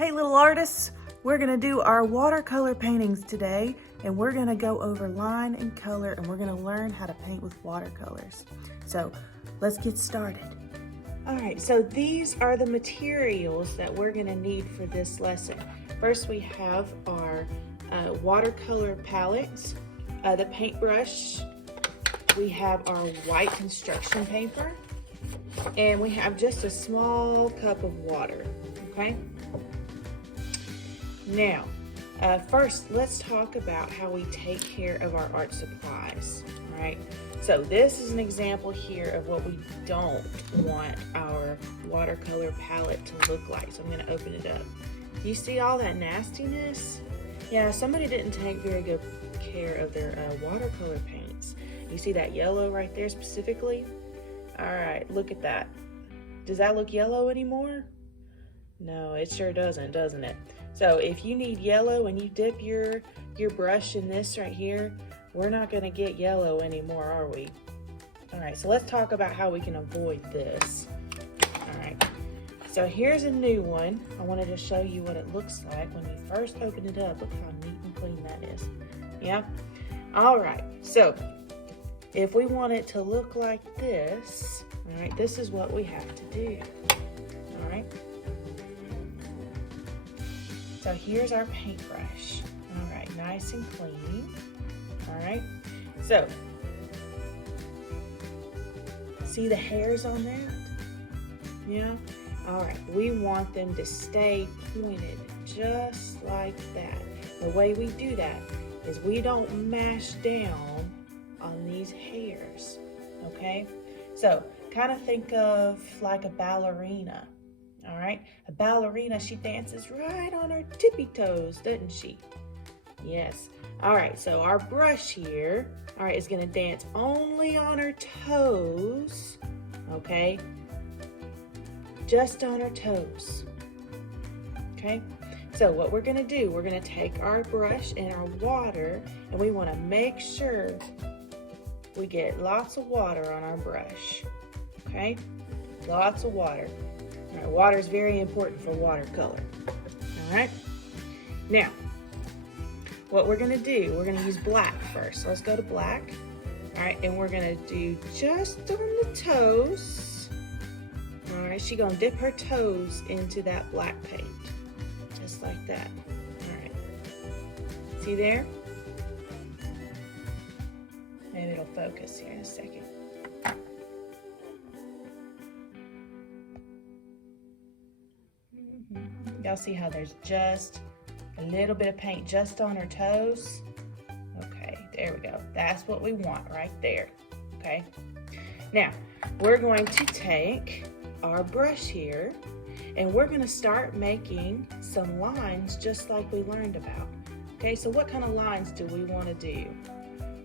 Hey little artists, we're gonna do our watercolor paintings today, and we're gonna go over line and color, and we're gonna learn how to paint with watercolors. So let's get started. All right, so these are the materials that we're gonna need for this lesson. First, we have our watercolor palettes, the paintbrush, we have our white construction paper, and we have just a small cup of water, okay? Now, first, let's talk about how we take care of our art supplies, all right? So this is an example here of what we don't want our watercolor palette to look like. So I'm gonna open it up. You see all that nastiness? Yeah, somebody didn't take very good care of their watercolor paints. You see that yellow right there specifically? All right, look at that. Does that look yellow anymore? No, it sure doesn't, doesn't it? So if you need yellow and you dip your brush in this right here, we're not gonna get yellow anymore, are we? All right, so let's talk about how we can avoid this. All right, so here's a new one. I wanted to show you what it looks like when you first open it up. Look how neat and clean that is. Yeah, all right, so if we want it to look like this, all right, this is what we have to do, all right? So here's our paintbrush. All right, nice and clean. All right, so see the hairs on that? Yeah, all right, we want them to stay pointed just like that. The way we do that is we don't mash down on these hairs, okay? So kind of think of like a ballerina. All right, a ballerina, she dances right on her tippy toes, doesn't she? Yes. All right, so our brush here, all right, is gonna dance only on her toes, okay? Just on her toes, okay? So what we're gonna do, we're gonna take our brush and our water, and we wanna make sure we get lots of water on our brush, okay? Lots of water. All right, water is very important for watercolor. All right. Now, what we're gonna do, we're gonna use black first. So let's go to black. All right, and we're gonna do just on the toes. All right, she's gonna dip her toes into that black paint, just like that. All right. See there? Maybe it'll focus here in a second. Y'all see how there's just a little bit of paint just on her toes? Okay, there we go. That's what we want right there, okay? Now, we're going to take our brush here, and we're gonna start making some lines just like we learned about. Okay, so what kind of lines do we wanna do?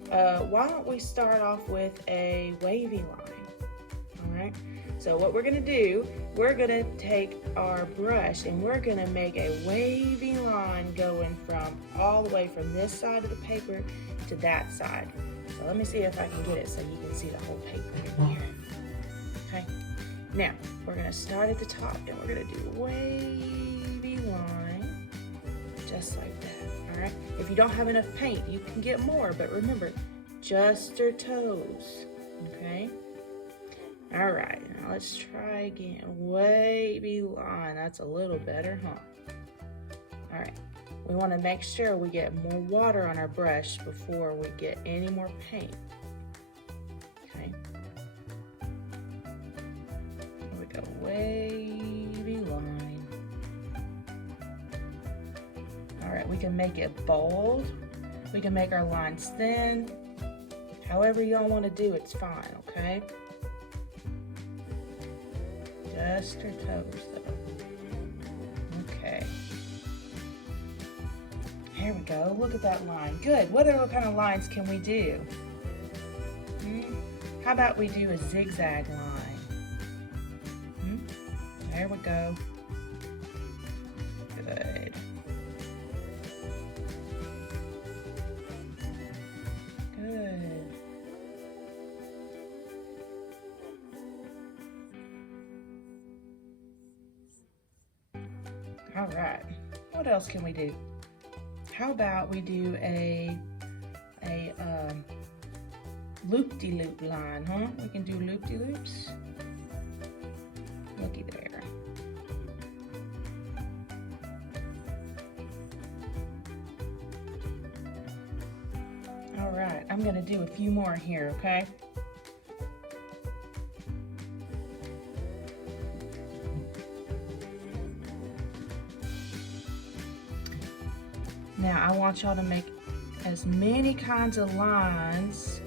Why don't we start off with a wavy line, all right? So what we're gonna do, we're gonna take our brush and we're gonna make a wavy line going from all the way from this side of the paper to that side. So let me see if I can get it so you can see the whole paper in here. Okay, now we're gonna start at the top and we're gonna do a wavy line, just like that, all right? If you don't have enough paint, you can get more, but remember, just her toes, okay? All right, now let's try again. Wavy line, that's a little better, huh? All right, we wanna make sure we get more water on our brush before we get any more paint, okay? Here we go, wavy line. All right, we can make it bold. We can make our lines thin. However y'all wanna do, it's fine, okay? Just her toes though. Okay. Here we go. Look at that line. Good. What other kind of lines can we do? How about we do a zigzag line? There we go. Good. Good. All right, what else can we do? How about we do a loop-de-loop line, huh? We can do loop-de-loops. Looky there. All right, I'm gonna do a few more here, okay? Now I want y'all to make as many kinds of lines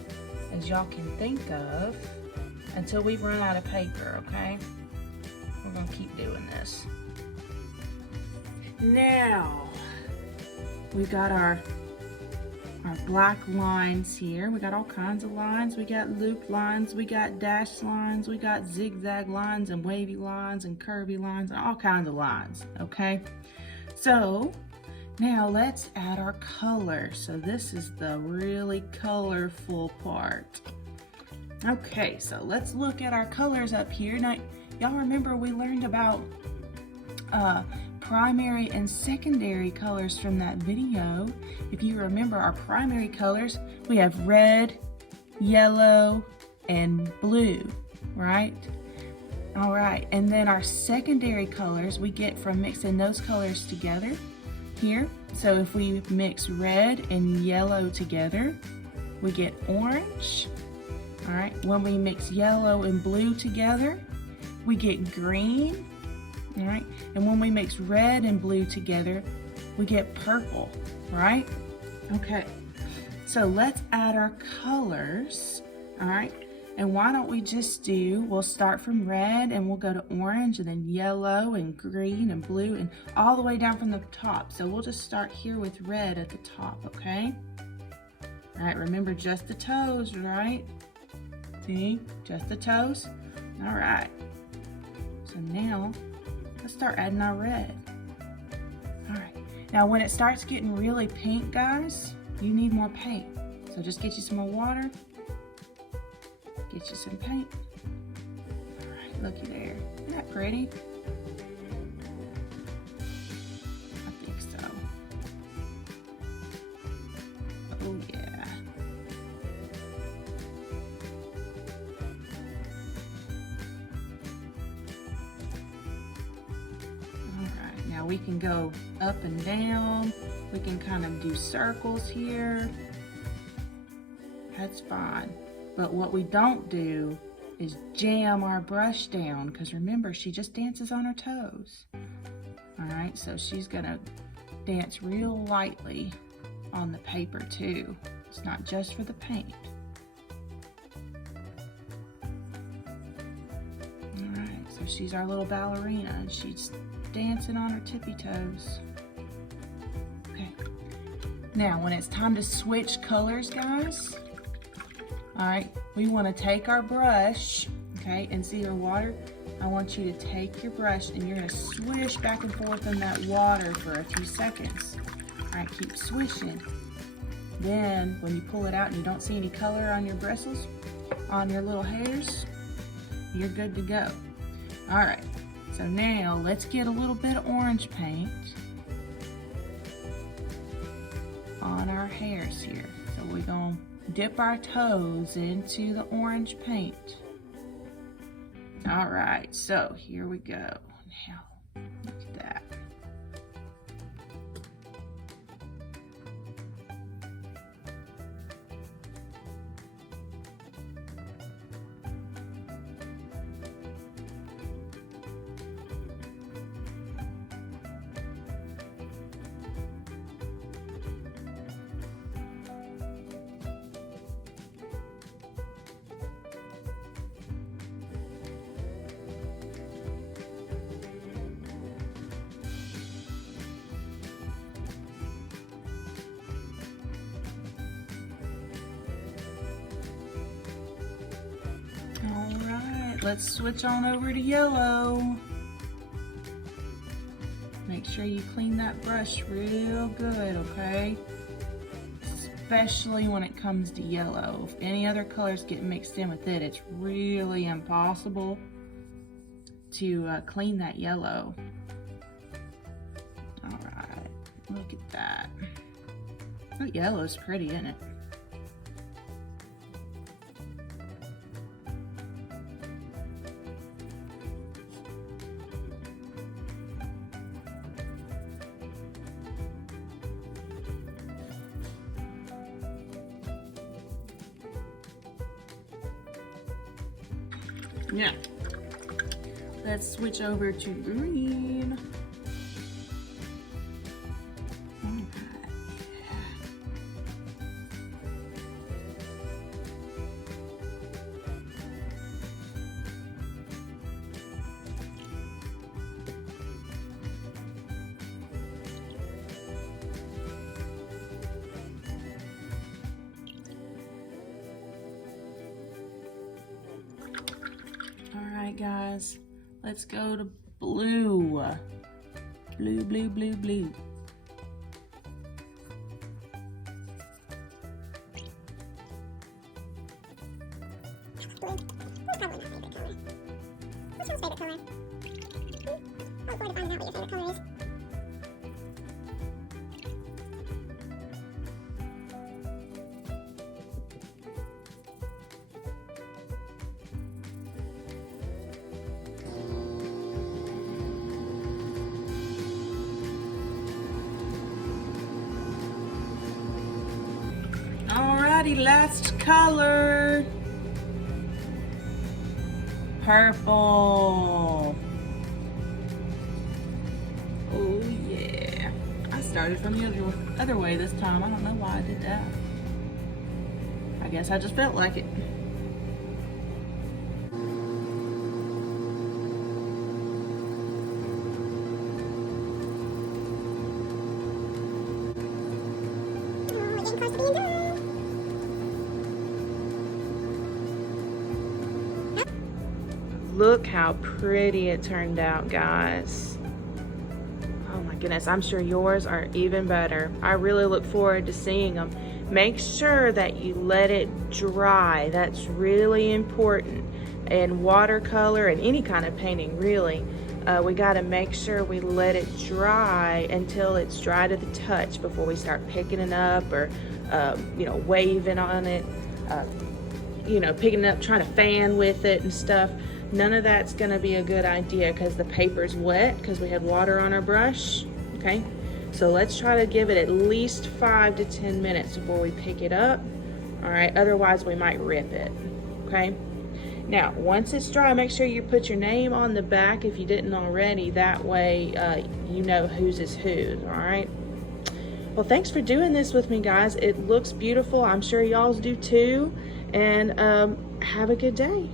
as y'all can think of until we run out of paper, okay? We're gonna keep doing this. Now, we've got our black lines here. We got all kinds of lines. We got loop lines, we got dash lines, we got zigzag lines and wavy lines and curvy lines and all kinds of lines, okay? So, now let's add our color. So this is the really colorful part. Okay, so let's look at our colors up here. Now, y'all remember we learned about primary and secondary colors from that video. If you remember our primary colors, we have red, yellow, and blue, right? All right, and then our secondary colors we get from mixing those colors together here. So if we mix red and yellow together, we get orange. All right, when we mix yellow and blue together, we get green. All right, and when we mix red and blue together, we get purple, right? Okay, so let's add our colors, all right? And why don't we just we'll start from red and we'll go to orange and then yellow and green and blue and all the way down from the top. So we'll just start here with red at the top, okay? All right, remember just the toes, right? See, just the toes? All right, so now let's start adding our red. All right, now when it starts getting really pink, guys, you need more paint. So just get you some more water. Get you some paint. All right, looky there. Isn't that pretty? I think so. Oh yeah. All right, now we can go up and down. We can kind of do circles here. That's fine. But what we don't do is jam our brush down, because remember, she just dances on her toes. All right, so she's gonna dance real lightly on the paper too. It's not just for the paint. All right, so she's our little ballerina and she's dancing on her tippy toes. Okay, now when it's time to switch colors, guys, all right, we want to take our brush, okay, and see your water. I want you to take your brush and you're going to swish back and forth in that water for a few seconds. All right, keep swishing. Then when you pull it out and you don't see any color on your bristles, on your little hairs, you're good to go. All right, so now let's get a little bit of orange paint on our hairs here. So we're going to dip our toes into the orange paint. All right, so here we go. Now, look at that. Let's switch on over to yellow. Make sure you clean that brush real good, okay? Especially when it comes to yellow. If any other colors get mixed in with it, it's really impossible to clean that yellow. Look at that. That yellow is pretty, isn't it? Yeah. Let's switch over to green. Alright guys, let's go to blue. Blue, blue, blue, blue. Alrighty, last color. Purple. Oh yeah. I started from the other way this time. I don't know why I did that. I guess I just felt like it. Look how pretty it turned out, guys. Oh my goodness, I'm sure yours are even better. I really look forward to seeing them. Make sure that you let it dry. That's really important. And watercolor and any kind of painting, really, we gotta make sure we let it dry until it's dry to the touch before we start picking it up or, you know, waving on it, you know, picking it up, trying to fan with it and stuff. None of that's gonna be a good idea because the paper's wet because we had water on our brush, okay? So let's try to give it at least 5 to 10 minutes before we pick it up, all right? Otherwise we might rip it, okay? Now, once it's dry, make sure you put your name on the back if you didn't already. That way you know whose is whose, all right? Well, thanks for doing this with me, guys. It looks beautiful. I'm sure y'all's do too. And have a good day.